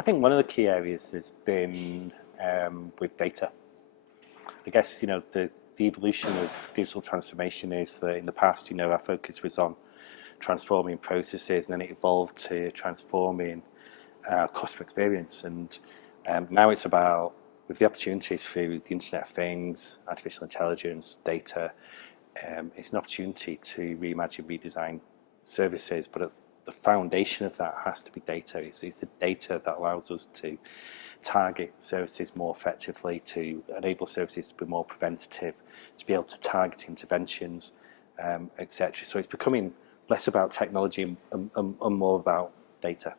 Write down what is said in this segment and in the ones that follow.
I think one of the key areas has been with data. I guess, the evolution of digital transformation is that in the past, our focus was on transforming processes, and then it evolved to transforming customer experience. And now it's about, with the opportunities through the Internet of Things, artificial intelligence, data, it's an opportunity to reimagine, redesign services, but at the foundation of that has to be data. It's the data that allows us to target services more effectively, to enable services to be more preventative, to be able to target interventions, etc. So it's becoming less about technology and more about data.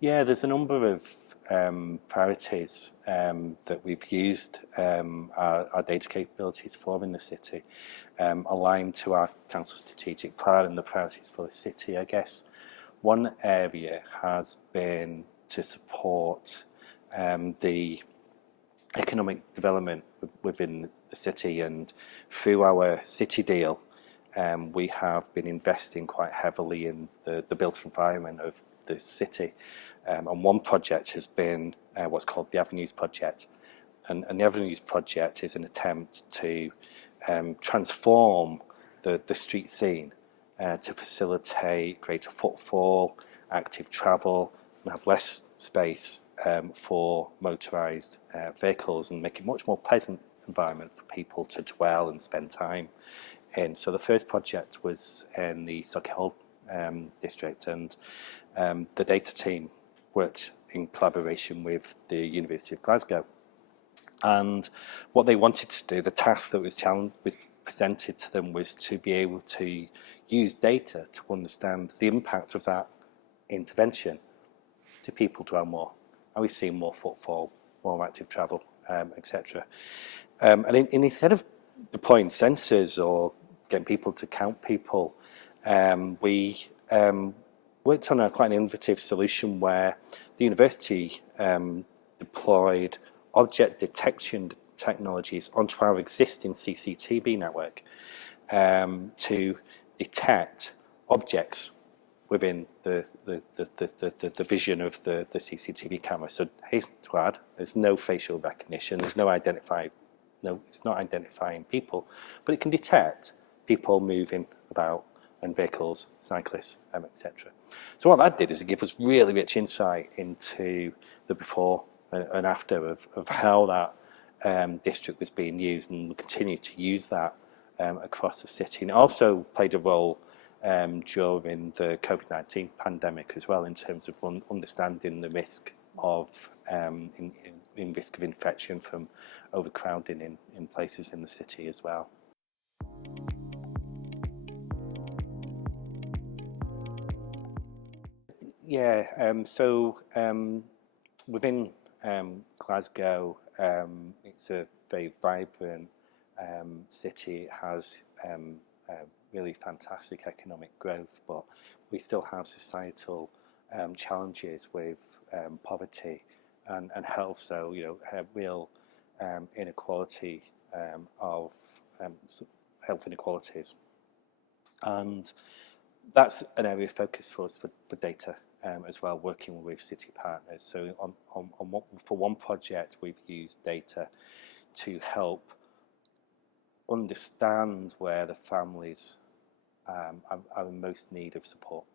Yeah, there's a number of priorities that we've used our data capabilities for in the city, aligned to our council strategic plan and the priorities for the city. I guess one area has been to support the economic development within the city, and through our city deal, we have been investing quite heavily in the built environment of the city. And one project has been what's called the Avenues Project. And the Avenues Project is an attempt to transform the street scene to facilitate greater footfall, active travel, and have less space for motorised vehicles, and make it a much more pleasant environment for people to dwell and spend time in. So the first project was in the Solihull district, and the data team worked in collaboration with the University of Glasgow. And what they wanted to do, the task that was presented to them, was to be able to use data to understand the impact of that intervention. Do people dwell more? Are we seeing more footfall, more active travel, etc.? And instead of deploying sensors or getting people to count people, we worked on quite an innovative solution where the university deployed object detection technologies onto our existing CCTV network to detect objects within the vision of the CCTV camera. So hasten to add, there's no facial recognition, there's it's not identifying people, but it can detect people moving about, and vehicles, cyclists, etc. So what that did is it gave us really rich insight into the before and after of how that district was being used, and we'll continue to use that across the city. And it also played a role during the COVID-19 pandemic as well, in terms of understanding the risk of in risk of infection from overcrowding in places in the city as well. Yeah, so within Glasgow, it's a very vibrant city. It has really fantastic economic growth, but we still have societal challenges with poverty and health. So, real inequality of health inequalities, and that's an area of focus for us for data as well, working with city partners. So for one project, we've used data to help understand where the families are in most need of support,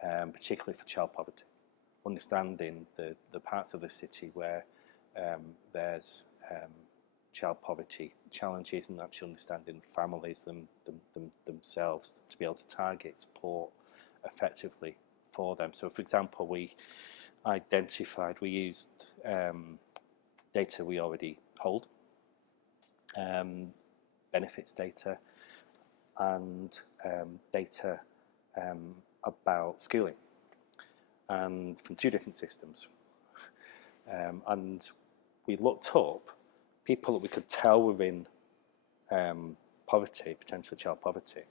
particularly for child poverty. Understanding the parts of the city where there's child poverty challenges, and actually understanding families themselves to be able to target support effectively for them. So, for example, we used data we already hold, benefits data, and data about schooling, and from two different systems. And we looked up people that we could tell were in poverty, potential child poverty.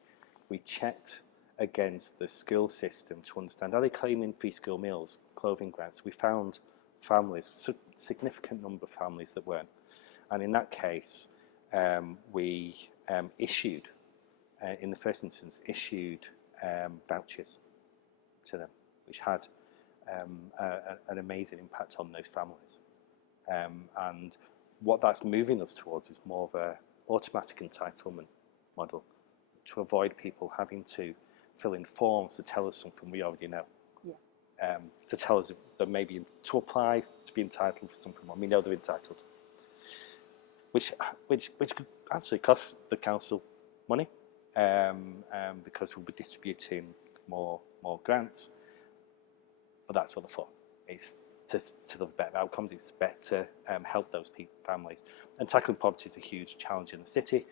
We checked against the school system to understand, are they claiming free school meals, clothing grants? We found families, significant number of families that weren't. And in that case, we issued in the first instance, issued vouchers to them, which had an amazing impact on those families. And what that's moving us towards is more of a automatic entitlement model, to avoid people having to fill in forms to tell us something we already know. Yeah. To tell us that maybe to apply to be entitled for something when we know they're entitled, which could actually cost the council money, because we'll be distributing more grants. But that's what they're for. It's to deliver better outcomes. It's better to help those families. And tackling poverty is a huge challenge in the city.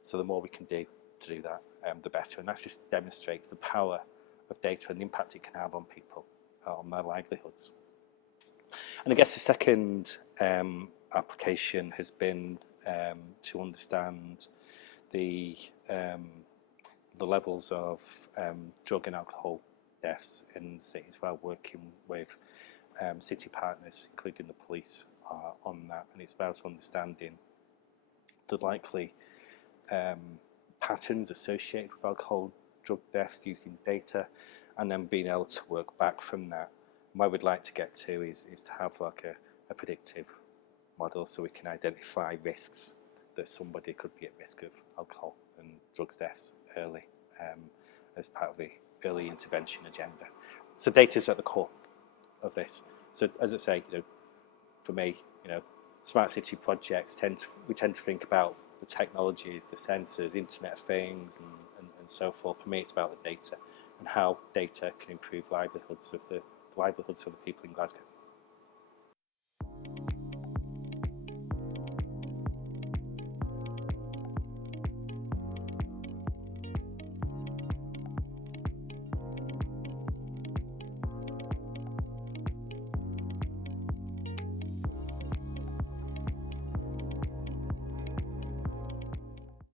So the more we can do to do that, the better. And that just demonstrates the power of data and the impact it can have on people, on their livelihoods. And I guess the second application has been to understand the levels of drug and alcohol deaths in the city as well, working with city partners, including the police, on that. And it's about understanding the likely patterns associated with alcohol drug deaths using data, and then being able to work back from that. And where we'd like to get to is to have like a predictive model, so we can identify risks that somebody could be at risk of alcohol and drugs deaths early, as part of the early intervention agenda. So data is at the core of this. So as I say, for me, smart city projects we tend to think about the technologies, the sensors, Internet of Things, and so forth. For me, it's about the data and how data can improve livelihoods of the people in Glasgow.